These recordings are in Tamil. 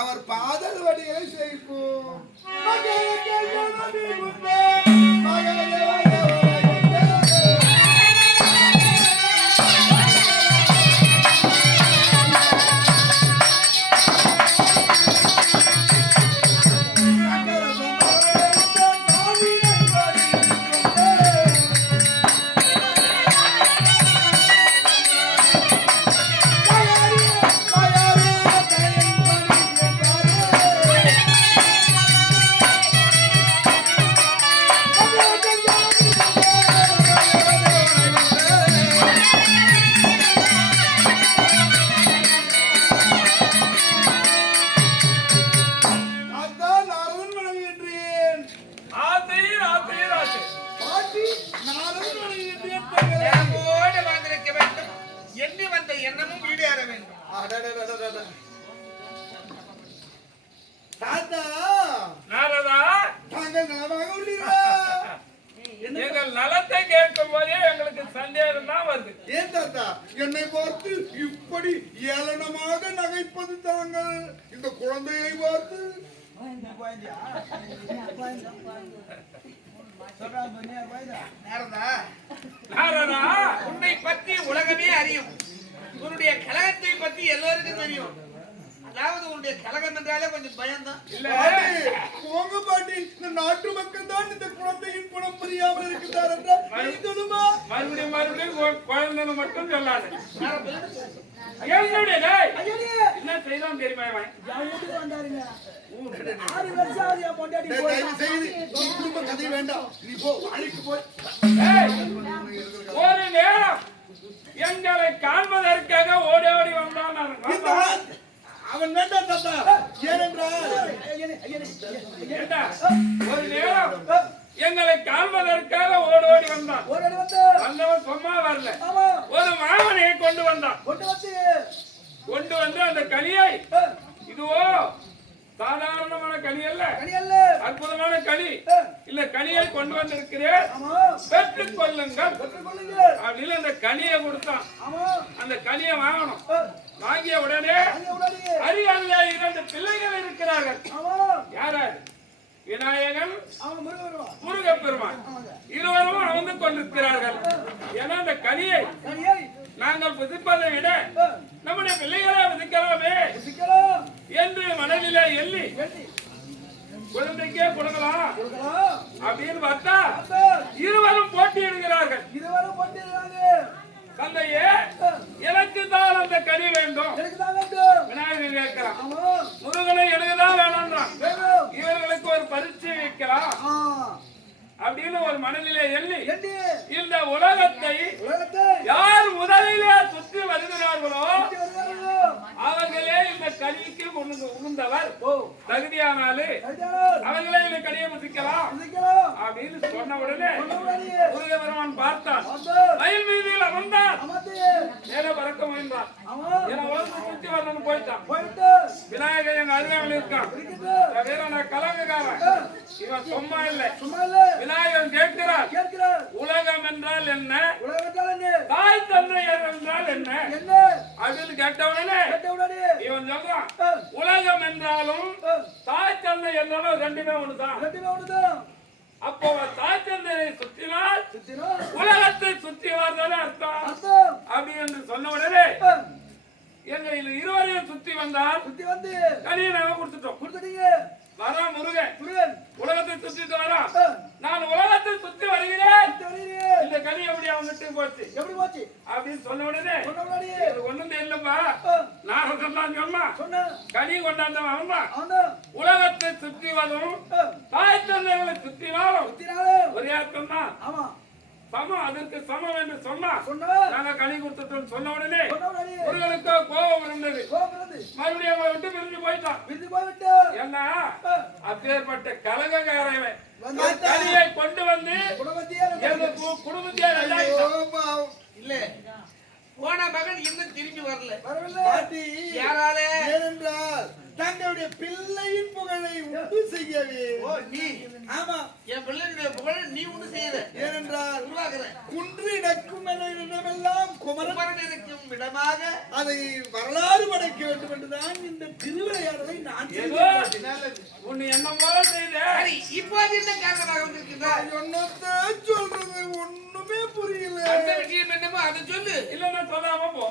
அவர் பாதல் வடிகளை செய்வோம். நலத்தை கேட்கும் போதே எங்களுக்கு சந்தேகம் தான் வருது. ஏன் தாத்தா என்னை பார்த்து இப்படி ஏளனமாக நகைப்பது தாங்கள்? இந்த குழந்தையை பார்த்து உன்னை பற்றி உலகமே அறியும். உன்னுடைய கழகத்தை பற்றி எல்லோருக்கும் தெரியும். அதாவது உன்னுடைய கழகம் என்றாலே கொஞ்சம் பயம்தான். போங்க பாட்டி, இந்த நாட்டு மக்கள் தான் இந்த குழந்தையின் குணம் புரியாமல் இருக்கிறார் என்றால் மறுபடியும் குழந்தைன்னு மட்டும் சொல்லாது. என்ன செய்யலாம் தெரியுமா? கதை வேண்டாம், நீ போ அழைக்கு போய். ஒரு நேரம் எங்களை காண்பதற்காக ஓடி ஓடி வந்தான். அவன் வேண்டாம் தாத்தா. ஏனென்றால் ஒரு நேரம் எங்களை காண்பதற்காக ஓடி ஓடி வந்தான். வந்தவன் சும்மா வரல, ஒரு மாமனையை கொண்டு வந்தான். கொண்டு வந்து அந்த கனியை, இதுவோ சாதாரணமான கனி அல்ல, அற்புதமான கனி. இல்ல கனியை கொண்டு வந்திருக்கிறேன், பெற்றுக் கொள்ளுங்கள் அப்படின்னு அந்த கனியை கொடுத்தான். அந்த கனியை வாங்கணும். வாங்கிய உடனே அருகிலே 2 பிள்ளைகள் இருக்கிறார்கள். யாராரு? விநாயகன், முருகப்பெருமான் இருவரும் அமர்ந்து கொண்டிருக்கிறார்கள். ஏன்னா அந்த கனியை நாங்கள் புதிப்பதை விட நம்முடைய பிள்ளைகளை விதிக்கலாமே என்று மனதிலே எண்ணி குழந்தைக்கே கொடுக்கலாம் அப்படின்னு பார்த்தா இருவரும் போட்டியிடுகிறார்கள். தந்தையே, எனக்கு தான் அந்த கனி வேண்டும். விநாயகர் கேட்கிறான். முருகனை எனக்கு தான் வேணும்ன்றான். இவர்களுக்கு ஒரு பரீட்சை வைக்கலாம் அப்படின்னு ஒரு மனதிலே எண்ணி இந்த உலகத்தை யார் முதலிலே சுற்றி வருகிறார்களோ அவர்களே இந்த கனிக்கு உகுந்தவர், தகுதியானாலே அவர்களே இந்த கனியை முதிக்கலாம் அப்படின்னு சொன்ன உடனே முருகபெருமான் பார்த்தான். மயில் மீதியில் அமர்ந்தான். மேல பறக்க முயன்றான். சுத்தி வரணும்னு போயிட்டான். விநாயகர் எங்க அருகாமல் இருக்கான். நான் கலங்குகாரன், இவன் சும்மா இல்லை. விநாயகன் கேட்கிறார், உலகம் என்றால் என்ன, தாய் தந்தையர் என்றால் என்ன அப்படின்னு கேட்டவுடனே இவன் சொல்றான், உலகம் என்றாலும் தாய் தந்தை என்றாலும் ரெண்டுமே ஒண்ணுதான். அப்போ தாய் தந்தையை சுற்றினால் உலகத்தை சுற்றிவார் தானே அர்த்தம் அப்படி என்று சொன்ன உடனே எங்க இருவரையும் சுத்தி வந்தால் கனியை நாங்க கொடுத்துட்டோம். வரா முருகன் உலகத்தை சுத்திட்டு வரா. நான் உலகத்தை சுத்தி வருகிறேன், இந்த கனி எப்படி அவங்கிட்ட போச்சு அப்படின்னு சொன்ன உடனே ஒண்ணும் தெரியலப்பா, நான் சொன்னா கனி கொண்டாந்தவன் அவன். உலகத்தை சுத்தி வரும் தாய் தந்தைகளை சுத்தினாலும் ஒரே அர்த்தம் தான். சமம், அதற்கு சமம் என்று சொன்னா நாங்க கனி கொடுத்துட்டோம் சொன்ன உடனே முருகனுக்கு கோபம் இருந்தது. மறுபடியும் அவங்களை விட்டு பிரிஞ்சு போயிட்டான். என்ன அப்பேற்பட்ட கலகக்காரவன் கனியை கொண்டு வந்து குடும்பத்தியா இல்ல போன மகன் இன்னும் திரும்பி வரல. யாரால? ஏனென்றால் தங்களுடைய பிள்ளையின் புகழை உண்டு செய்யவே. நீ? ஆமா. என் பிள்ளைகளுடைய புகழ் நீ ஒண்ணு செய்யற. ஏனென்றால் உருவாக்குற. குன்று இடக்கும் என இடமெல்லாம் குமரன் இருக்கும் இடமாக அதை வரலாறு படைக்க வேண்டும் என்றுதான் இந்த திருவிளையாடலை நான் ஏதோ உன்னை என்ன போல செய்த. சரி, இப்போது என்ன காரணமாக வந்திருக்கின்றாய்? என்னத்தான் சொல்றது ஒண்ணுமே புரியல. அந்த விஷயம் என்னமோ அதை சொல்லு. இல்லன்னா சொல்லாம போ.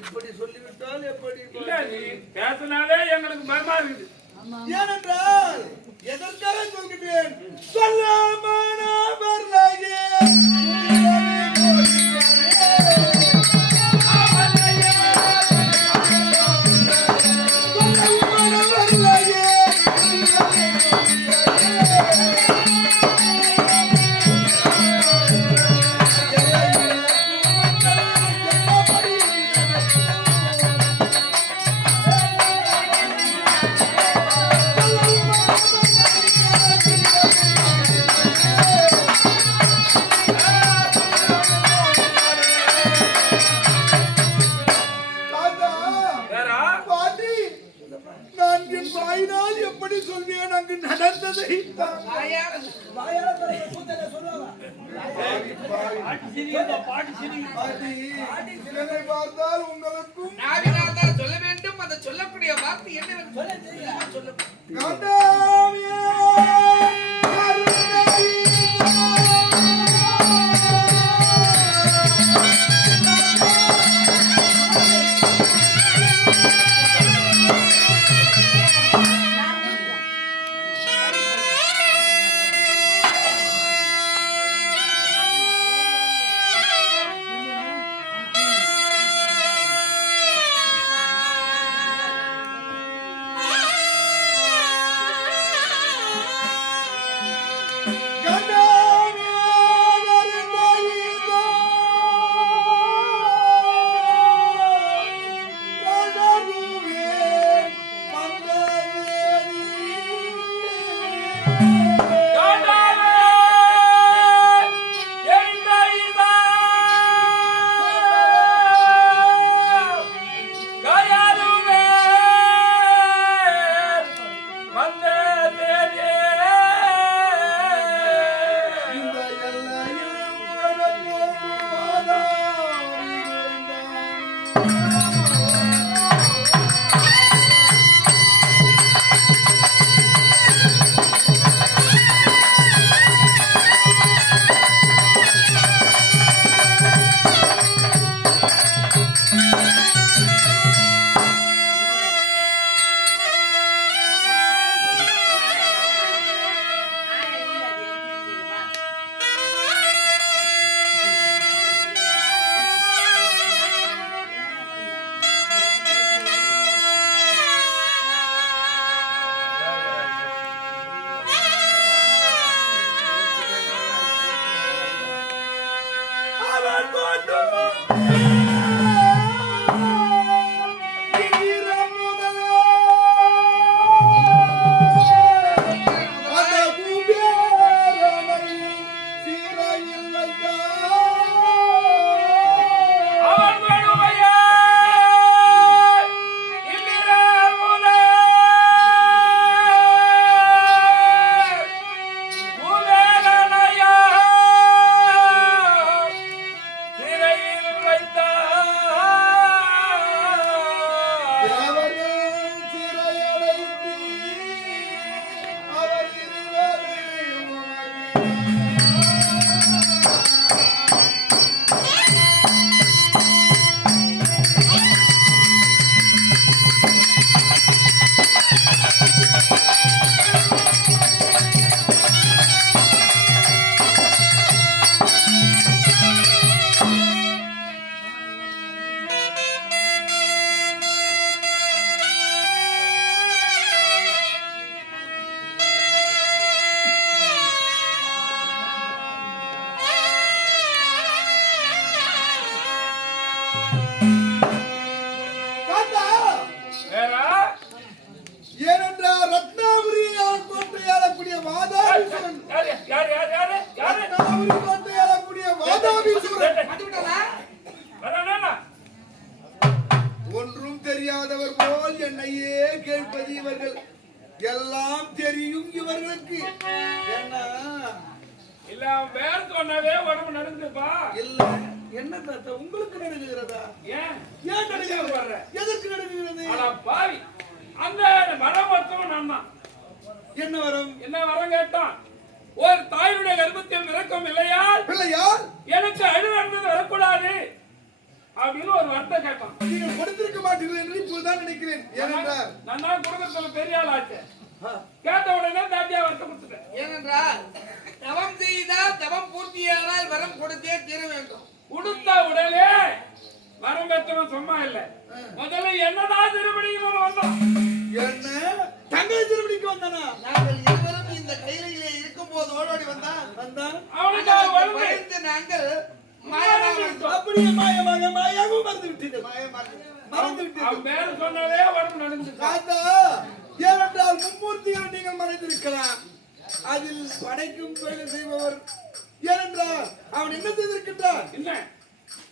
இப்படி சொல்லிவிட்டால் எப்படி? இல்ல நீ பேசினாலே எங்களுக்கு பயமா இருக்குது. ஏனென்றால் எதற்காக சொல்கிறேன்? சொல்லாமன வரலையே எப்படி சொல்வேன்? அங்கு நடந்ததை பார்த்தால் உங்களுக்கும் நாவினால் சொல்ல வேண்டும். அதை சொல்லக்கூடிய வார்த்தை என்ன சொல்ல ஒன்றும் தெரியாதவர் போல் என்னையே கேட்பது இவர்கள். எல்லாம் தெரியும் இவர்களுக்கு. என்ன இல்ல அவன் பேர் சொன்னவே உடம்பு நடந்துப்பா. இல்ல என்ன தாத்தா உங்களுக்கு நடக்குகிறதா? ஏன் ஏன் நடக்குகிறது? எதற்கு நடக்குகிறது? அட பாவி, அந்த வரம் ஒருத்தவன் நான் தான். என்ன வரம்? என்ன வரம் கேட்டான்? ஒரு தாயுடைய கர்ப்பத்தில் இறக்கம் இல்லையால் எனக்கு அழு நடந்தது வரக்கூடாது அப்படின்னு ஒரு வரத்தை கேட்டான். நீங்கள் கொடுத்திருக்க மாட்டீர்கள் என்று இப்போதுதான் நினைக்கிறேன். ஏனென்றால் நான் தான் குடும்பத்துல பெரிய ஆள் ஆச்சு. கேட்ட உடனே தாட்டியா வரத்தை கொடுத்துட்டேன். ஏனென்றால் தவம் செய்தால் தவம் பூர்த்தியானால் வரம் கொடுத்தே தீர வேண்டும். கொடுத்த உடனே வரம் பெற்றவன் சும்மா இல்ல, முதல்ல என்னதான் திருப்படிக்கு வந்தான். என்ன தங்கை திருப்படிக்கு வந்தானா? நாங்கள் இருவரும் இந்த கையிலே இருக்கும் போது ஓடோடி வந்தான் அவனுக்கு பயந்து நாங்கள் மாயமாக அப்படியே மாயமாகவும் மறந்து விட்டது. மறந்து விட்டது. அவன் மேல சொன்னதே உடம்பு நடந்துச்சு. தாத்தா, ஏனென்றால் மும்மூர்த்திகளை நீங்கள் மறைந்திருக்கலாம். அதில் படைக்கும் தொழில் செய்பவர் ஏனென்றால் அவன் என்ன செய்திருக்கின்றான்? என்ன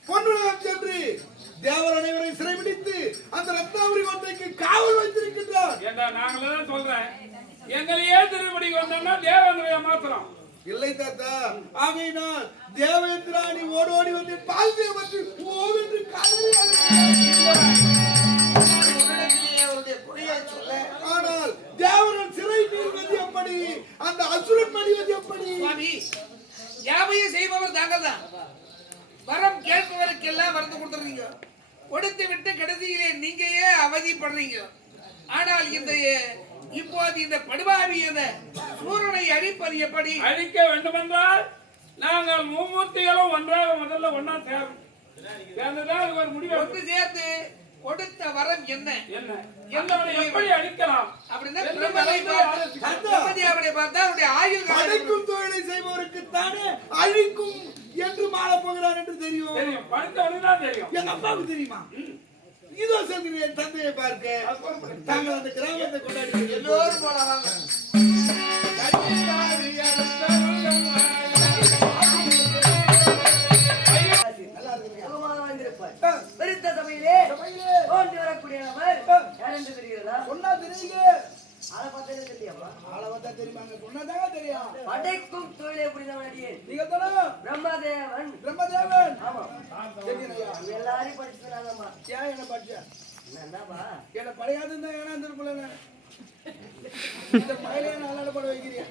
பொன்னுலகம் சென்று தேவர் அனைவரை சிறைபிடித்து அந்த ரத்னாபுரி கோட்டைக்கு காவல் வைத்திருக்கின்றார். ஏண்டா நாங்களே சொல்றேன், எங்களையே திருப்படிக்கு வந்தோம்னா தேவேந்திரைய மாத்திரம் இல்லை தாத்தா. ஆகையினால் தேவேந்திராணி ஓடோடி வந்து பால்வியை வந்து ஓவென்று காதலி அவருடைய குறையை சொல்ல, ஆனால் தேவரன் சிறை நீள்வது எப்படி? அந்த அசுரன் மடிவது எப்படி? சுவாமி யாவையும் செய்பவர் தாங்கள் தான். வரம் கேட்பவருக்கெல்லாம் வரந்து கொடுத்துறீங்க, கொடுத்து விட்டு கடைசியிலே நீங்களே அவதிப்படுறீங்க. ஆனால் இப்போது இந்த படுபாவியத சூரனை அழிப்பது எப்படி? அழிக்க வேண்டுமென்றால் நாங்கள் மும்மூர்த்திகளும் ஒன்றாக முதல்ல ஒன்னா சேரும். சேர்ந்துதான் ஒரு முடிவு. ஒன்று சேர்ந்து கொடுத்த வரம் என்ன என்னவனை எப்படி அழிக்கலாம் அப்படின்னா பிரம்மதேவனை பார்த்தா அவருடைய ஆயுள் அழிக்கும் தொழிலை செய்பவருக்கு தானே அழிக்கும் என்று மாற போகிறான் என்று தெரியும். தெரியும், படித்தவனுக்குதான் தெரியும். எங்க அப்பாவுக்கு தெரியுமா? இதோ சென்று என் தந்தையை பார்க்க தாங்கள் அந்த கிராமத்தை கொண்டாடி எல்லோரும் போலாம். பெருத்த சபையிலே தோன்றி வரக்கூடிய நபர் யார் என்று தெரிகிறதா? சொன்னா தெரியுங்க. ஆளை பார்த்தாலே தெரியாமா? ஆளை பார்த்தா தெரியுமாங்க? சொன்னாதாங்க தெரியும். படைக்கும் தொழிலை புரிந்தவன் அடியேன். நீங்க தானே பிரம்மதேவன். பிரம்மதேவன். ஆமா, தெரியுங்கய்யா. எல்லாரையும் படிச்சுக்கிறாங்கம்மா. ஏன் என்ன படிச்ச? என்னப்பா என்ன படிக்காதுன்னு தான் ஏன்னா திருப்பல இந்த மயிலே நாளாட பட வைக்கிறியா?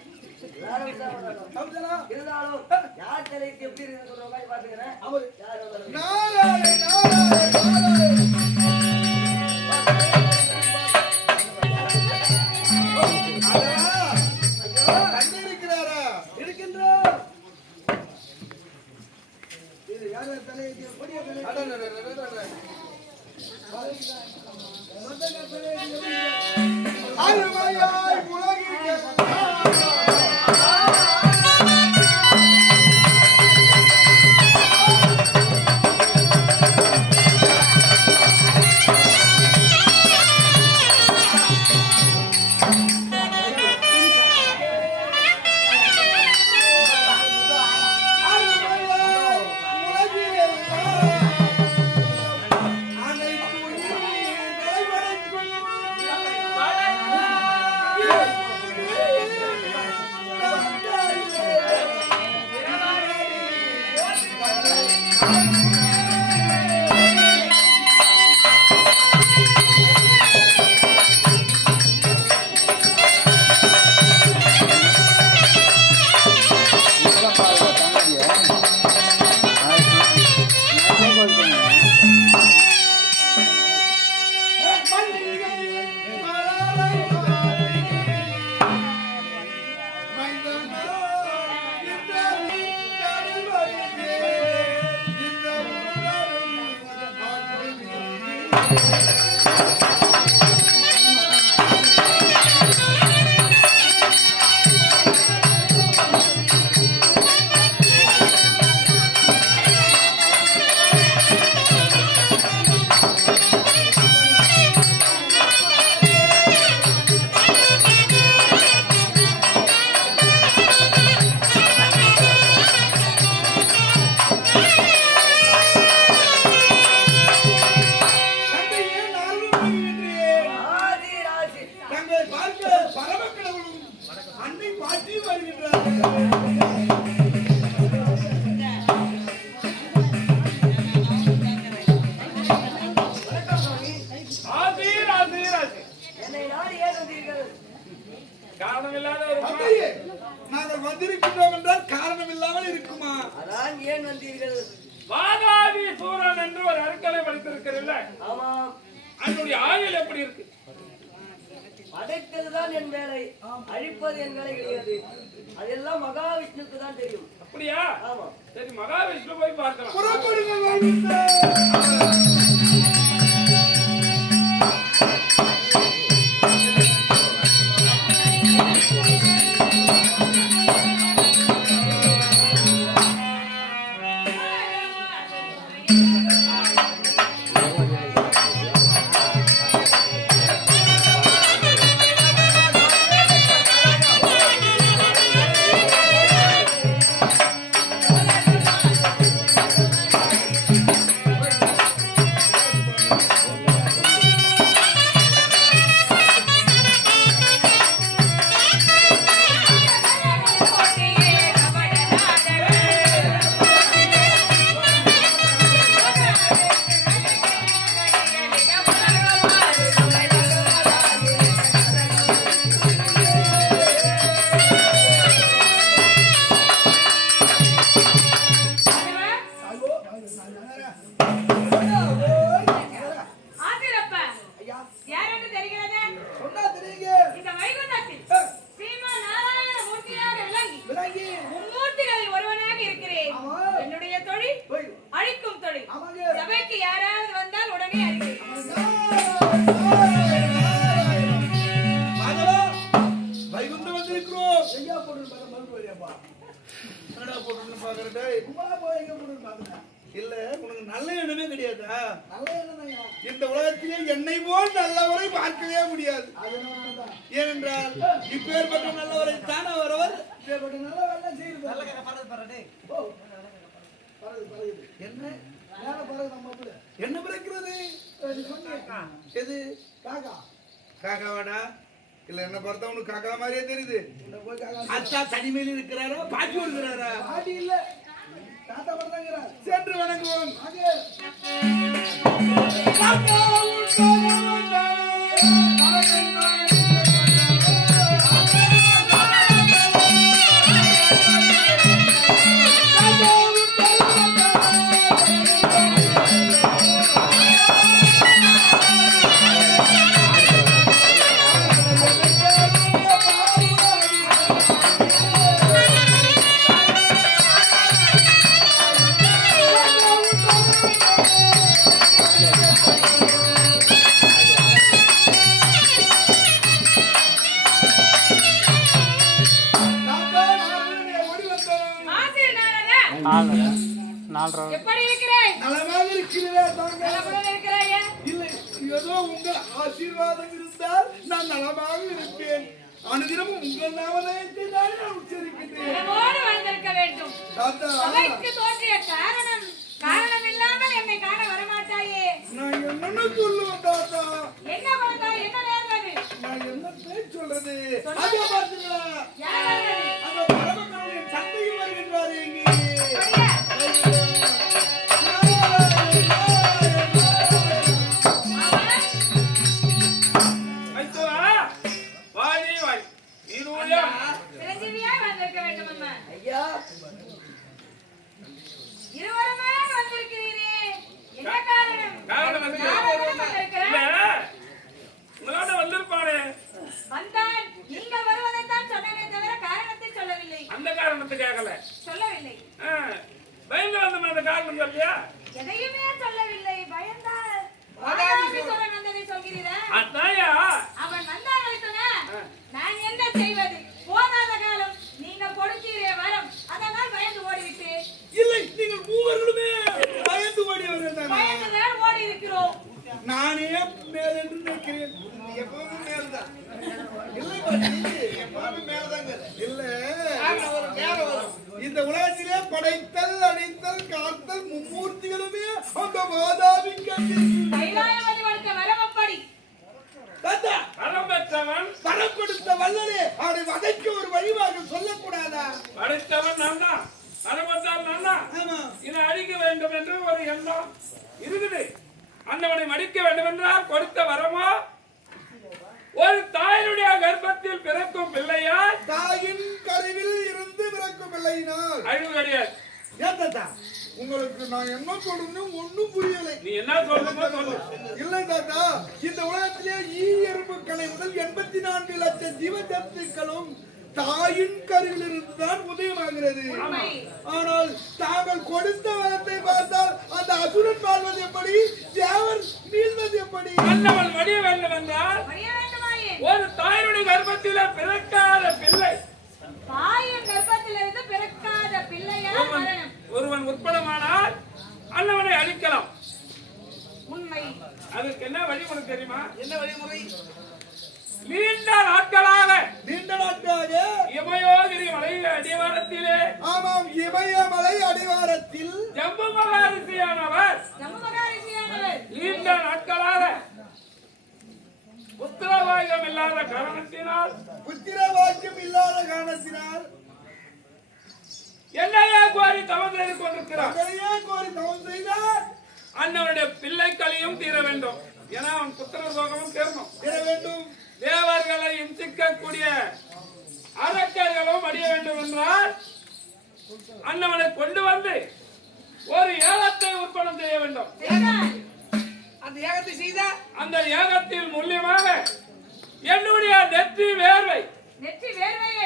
இருந்தாலும் யார் தலைக்கு எப்படி இருக்கு சொல்றவங்க பாத்துக்கிறேன். அவர் யார் நாளாடை அருமையாய் உலகில் இந்த ராசி ராசி ராசி என்னை நாடு ஏன் வந்தீர்கள்? காரணம் இல்லாத ஒரு தந்தையே, நாங்கள் வந்திருக்கின்றோம் என்றால் காரணம் இல்லாமல் இருக்குமா? அதான் ஏன் வந்தீர்கள்? வாதாபி சூரன் என்று ஒரு அருக்கலை படித்திருக்கிறீல்ல, ஆமாம், அதனுடைய ஆயுள் எப்படி இருக்கு? அடைத்ததுதான் என் வேலை, அழிப்பது என் வேலை கிடையாது. அதெல்லாம் மகாவிஷ்ணுக்கு தான் தெரியும். அப்படியா? ஆமா, சரி, மகாவிஷ்ணு போய் பார்க்கலாம். புறப்படுங்கள் வாழ்ந்தே. இல்ல உனக்கு நல்ல எண்ணமே கிடையாதா? இந்த உலகத்திலே என்னை போல் நல்லவரை பார்க்கவே முடியாது. ஏனென்றால் இப்பேற்பட்ட நல்லவரை தான் அவரவர் என்ன என்ன பிறக்கிறது? எது காக்காவாடா? இல்ல என்ன பார்த்தா உனக்கு காக்கா மாதிரியே தெரியுது. அத்தா தனிமையில் இருக்கிறாரா, பாட்டி இருக்கிறாரா? பாட்டி இல்ல, தாத்தா மட்டும் சென்று வணங்குவோம். எப்படி இருக்கிறாய்? நலமாக இருக்கிறதா தாங்க? நலமுடன் இருக்கிறாயா? இல்லை, ஏதோ உங்கள் ஆசீர்வாதம் இருந்தால் நான் நலமாக இருப்பேன். அனுதினமும் உங்கள் நாமத்தை தான் நான் உச்சரிக்கிறேன். நலமோடு வாழ்ந்திருக்க வேண்டும். தாத்தா, சபைக்கு தோன்றிய காரணம் இல்லாமல் என்னை காண வரமாட்டாயே. நான் என்னன்னு சொல்லுவேன் தாத்தா? என்ன குழந்தை, என்ன நேர்வது? நான் என்ன பேர் சொல்றது? அதோ பார்த்தீங்களா, யார் வருவது? அந்த பரமக்கடவுளின் சந்தையில் வருகின்றார் இங்கே. அப்படியா? சிரஞ்சீவியாய் வந்திருக்க வேண்டும் அம்மா. ஐயா, இருவருமே வந்திருக்கிறீரே, என்ன காரணம்? காரணம் வந்து யாருடன் வந்திருக்கிறாய்? உங்களோட வந்திருப்பானே, வந்தான், நீங்கள் வருவதைத்தான் சொன்னேனே தவிர காரணத்தை சொல்லவில்லை. அந்த காரணத்தை கேட்கல. சொல்லவில்லை. பயந்து வந்த அந்த காரணம் சொல்லியா? எதையுமே சொல்லவில்லை. பயந்தால் வாதாபிசூரன் வந்ததை சொல்கிறீரா? அதாயா? அவன் வந்தான் வைத்தனா? நான் என்ன செய்வது? போதாத காலம் நீங்க கொடுத்தீரே வரம், அதனால் பயந்து ஓடிவிட்டேன். இல்லை, நீங்கள் மூவர்களுமே பயந்து ஓடியவர்கள் தானே? பயந்துதான் ஓடி இருக்கிறோம். நானே மேல் என்று நினைக்கிறேன். எப்பவுமே மேல்தான். இல்லை பாட்டி, எப்பவுமே மேல்தாங்க. இல்ல, இந்த உலகத்திலே படைத்தல், அழித்தல், காத்தல் மும்மூர்த்திகளுமே அந்த வாதாபிக்கு கைலாயம் வழிபடுத்த வரம் அப்படி. வரம் பெற்றவன் வரம் கொடுத்த வல்லரே, அவனை வதைக்க ஒரு வழிவாக சொல்லக்கூடாதா? படைத்தவன் நான் தான், வரப்பட்டால் நான் தான். ஆமா. இதை அழிக்க வேண்டும் என்று ஒரு எண்ணம் இருக்குது. அந்தவனை மடிக்க வேண்டும் என்றால் கொடுத்த வரமோ ஒரு தாயினுடைய கர்ப்பத்தில் பிறக்கும் பிள்ளையால், தாயின் கருவில் இருந்து பிறக்கும் பிள்ளையினால் அழிவு கிடையாது. ஏன் தாத்தா, உங்களுக்கு நான் என்ன சொல்லணும் ஒண்ணும் புரியலை. நீ என்ன சொல்லுமோ சொல்லு. இல்லை தாத்தா, இந்த உலகத்திலே எறும்புக்களை முதல் 84 லட்சம் ஜீவஜந்துக்களும் தாயின் கருவில் இருந்துதான் உதயமாகிறது. ஆனால் தாங்கள் கொடுத்த வரத்தை பார்த்தால் அந்த அசுரன் வாழ்வது எப்படி, தேவர் நீள்வது எப்படி? அந்தவன் வடிய வேண்டும் என்றால் ஒரு தாயினுடைய கர்ப்பத்தில் பிறக்காத பிள்ளை, தாயின் கர்ப்பத்திலிருந்து பிறக்காத பிள்ளையால் மரணம். ஒருவன் உட்படமானால் அன்னவனை அழிக்கலாம். உண்மை. அதுக்கு என்ன வழி உனக்கு தெரியுமா? என்ன வழிமுறை? நீண்ட நாட்களாக இமயோகிரி மலை அடிவாரத்திலே, ஆமாம், இமயமலை அடிவாரத்தில் ஜம்பு மகாரிஷியானவர் நீண்ட நாட்களாக புத்திரவாயுகம் இல்லாத காரணத்தினால் என்னையே கோரி தவம் செய்து கொண்டிருக்கிறார். அண்ணனுடைய பிள்ளைகளையும் தீர வேண்டும். ஏன்னா அவன் புத்திர சோகமும் தீர வேண்டும். தேவர்களை இம்சிக்கக்கூடிய அரக்கர்களும் அடைய வேண்டும் என்றால் அண்ணவனை கொண்டு வந்து ஒரு ஏகத்தை உற்பத்தி செய்ய வேண்டும். அந்த யாகத்தை செய்தா அந்த யாகத்தில் மூலியமாக என்னுடைய நெற்றி வேர்வை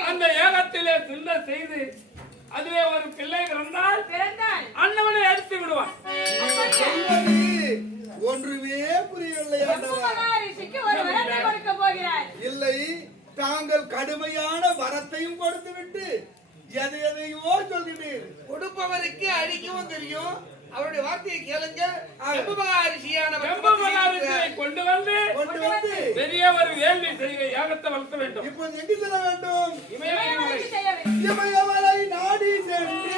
அந்த யாகத்திலே சிந்த செய்து அதுவே ஒரு பிள்ளை பிறந்தால் அண்ணவனை அடித்து விடுவான். ஒன்றுமே புரியவில்லை. இல்லை, தாங்கள் கடுமையான வரத்தையும் கொடுத்து விட்டு எதையோ சொல்கிறீர். கொடுப்பவருக்கு அழிக்கவும் தெரியும். அவருடைய வார்த்தையை கேளுங்க. கொண்டு வந்து பெரிய ஒரு வேள்வி செய்ய யாகத்தை வளர்த்த வேண்டும். இப்போது எங்கு செல்ல வேண்டும்? இமயமலை நாடி சென்று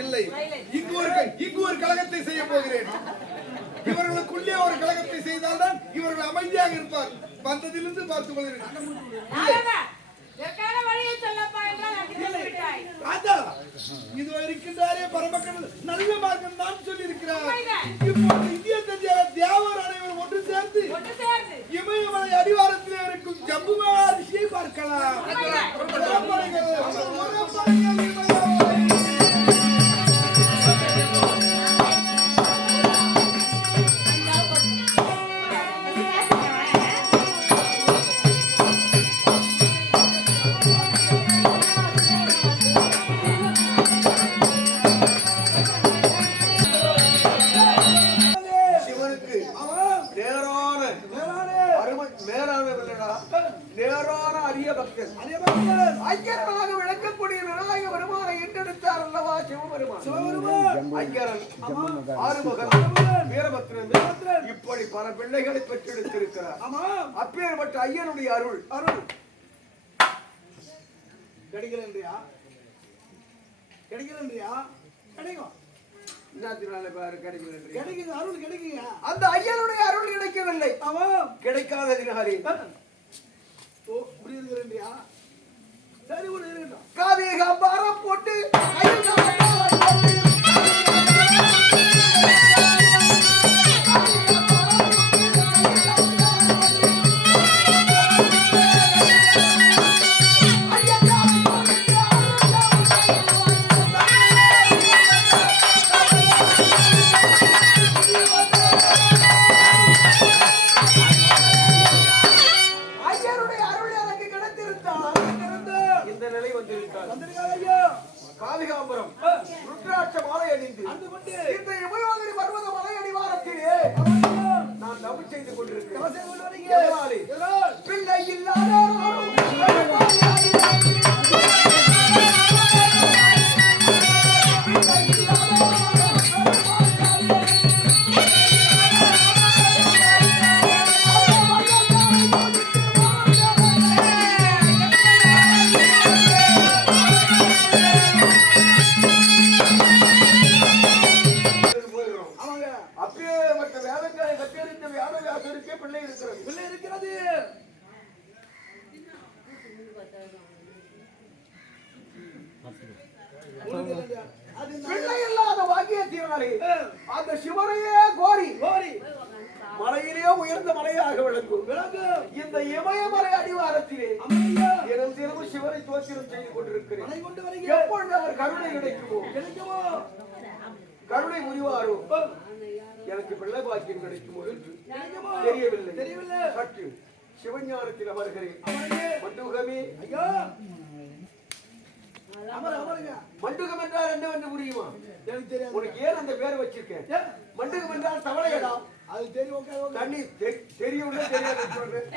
இல்லை, இங்கு ஒரு கலகத்தை செய்ய போகிறேன். இவர்களுக்குள்ளே ஒரு கலகத்தை செய்தால்தான் இவர்கள் அமைதியாக இருப்பார். வந்ததிலிருந்து பார்த்துக் கொள்கிறேன். இது இருக்கின்றாரே பரமக்கடல் நல்ல மார்க்கம் தான் சொல்லி இருக்கிறார். இப்போது இந்திய தேவர் அனைவரும் ஒன்று சேர்ந்து இமயமலை அடிவாரத்தில் இருக்கும் ஜம்பு மகாரிஷியை பார்க்கலாம். ஐயரன், ஆறுமுகன், வீரபத்ரன் இப்படி பல பிள்ளைகளை பெற்றெடுத்திருக்கிறார். அப்பேற்பட்ட ஐயனுடைய அருள் கிடைக்கலன்றியா கிடைக்கும் என்னத்தினால பாரு கிடைக்கல. கிடைக்குது, அருள் கிடைக்குங்க. அந்த ஐயனுடைய அருள் கிடைக்கவில்லை. கிடைக்காததினாலே இப்படி இருக்கிறேன்றியா? சரி கூட இருக்கட்டும். காவிய பாரம் போட்டு காவிகாம்பரம் ருத்ராட்ச மாலை அணிந்து இந்த இமயமலை பர்வத மலை அடிவாரத்திலே நான் தவம் செய்து கொண்டிருக்கிறேன். பிள்ளை இல்லாத பிள்ளை இல்லாத வாக்கியத்தினாலே அந்த சிவனையே கோரி மலையிலே உயர்ந்த மலையாக விளங்கும் இந்த இமயமலை அடிவாரத்திலே தினமும் சிவனை தோத்திரம் செய்து கொண்டிருக்கிறேன். எப்பொழுது அவர் கருணை கிடைக்குமோ கருணை முடிவாரோ எனக்கு பிள்ளை பாக்கியம் கிடைக்குமோ என்று தெரியவில்லை. சற்று சிவஞானத்தில் அமர்கிறேன். மண்டூகமே ஐயா, மண்டூகம் என்றால் என்னவென்று புரியுமா? எனக்கு தெரியாது. உனக்கு ஏன் அந்த பேர் வச்சிருக்கேன்? மண்டூகம் என்றால் தவளையடா. அது தெரியும். தண்ணி தெரியும் தெரியாது சொல்றேன்.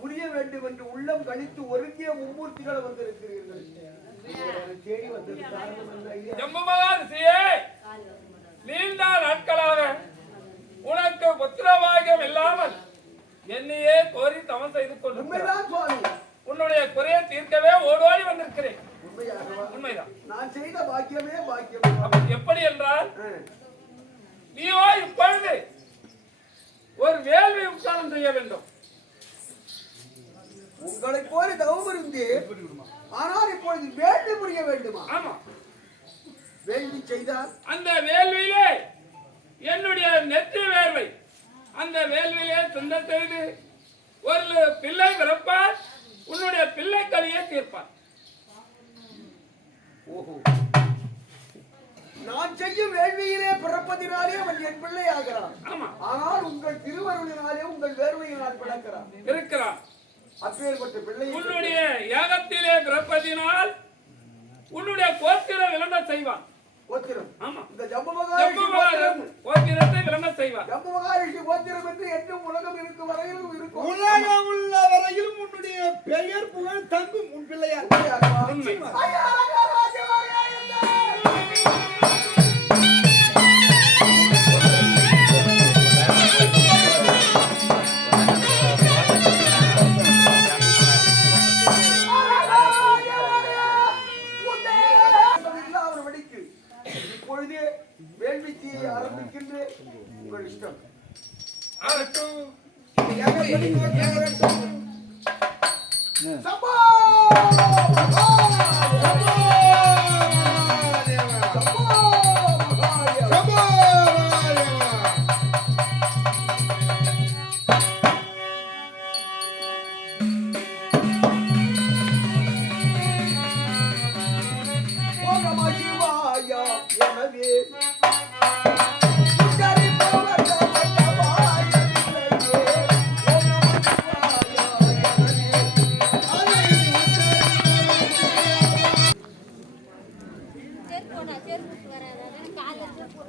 புரிய வேண்டும் என்று உள்ளம் கழித்து ஒருங்கிய மும்மூர்த்திகள் வந்திருக்கிறீர்கள். தேடி வந்தது காரணம் நீண்ட நாட்களாக உனக்கு புத்திரவாகியம் இல்லாமல் என்னையே கோரி தவம் செய்து கொண்டு உன்னுடைய குறையை தீர்க்கவே ஓடோடி வந்திருக்கிறேன். உண்மைதான். நான் செய்த பாக்கியமே பாக்கியம். எப்படி என்றால் நீயோ இப்பொழுது ஒரு வேள்வி உட்காரம் செய்ய வேண்டும். உங்களை போல தவம் இருந்து ஆனால் இப்பொழுது வேள்வி புரிய வேண்டுமா? ஆமா. வேள்வி செய்தால் அந்த வேள்வியிலே என்னுடைய நெற்றி வேள்வை அந்த வேள்வியிலே சொந்த செய்து ஒரு பிள்ளை பிறப்பார். உன்னுடைய பிள்ளை கலியை தீர்ப்பார். ஓஹோ, நான் செய்யும் வேள்வியிலே பிறப்பதினாலே அவன் என் பிள்ளை ஆகிறான். ஆமா. ஆனால் உங்கள் திருவருளினாலே உங்கள் வேள்வியினால் பிறக்கிறான் இருக்கிறான். அப்பேற்பட்ட பிள்ளை உன்னுடைய யாகத்திலே பிறப்பதினால் உன்னுடைய கோத்திரம் விளங்க செய்வான். கோத்திரம்? ஆமா. இந்த ஜம்புமகாரிஷி கோத்திரத்தை விளங்க செய்வான். ஜம்புமகாரிஷி கோத்திரம் என்று என்றும் உலகம் இருக்கும் வரையிலும் இருக்கும். உலகம் உள்ள வரையிலும் உன்னுடைய பெயர் புகழ் தங்கும். உன் பிள்ளையார் உண்மை. உங்கள் இஷ்டம். ஆகட்டும். எப்படி? ஏகப்பட்ட சம்போ! சம்போ சம்போ! மகாதேவா! சம்போ மகாதேவா. ஓம் நம சிவாய எனவே உச்சரிப்பவர் தமக்கவாய நிலையே. ஓம் நம சிவாய எனவே செருப்போட செருப்பு வராத காலைல செருப்பு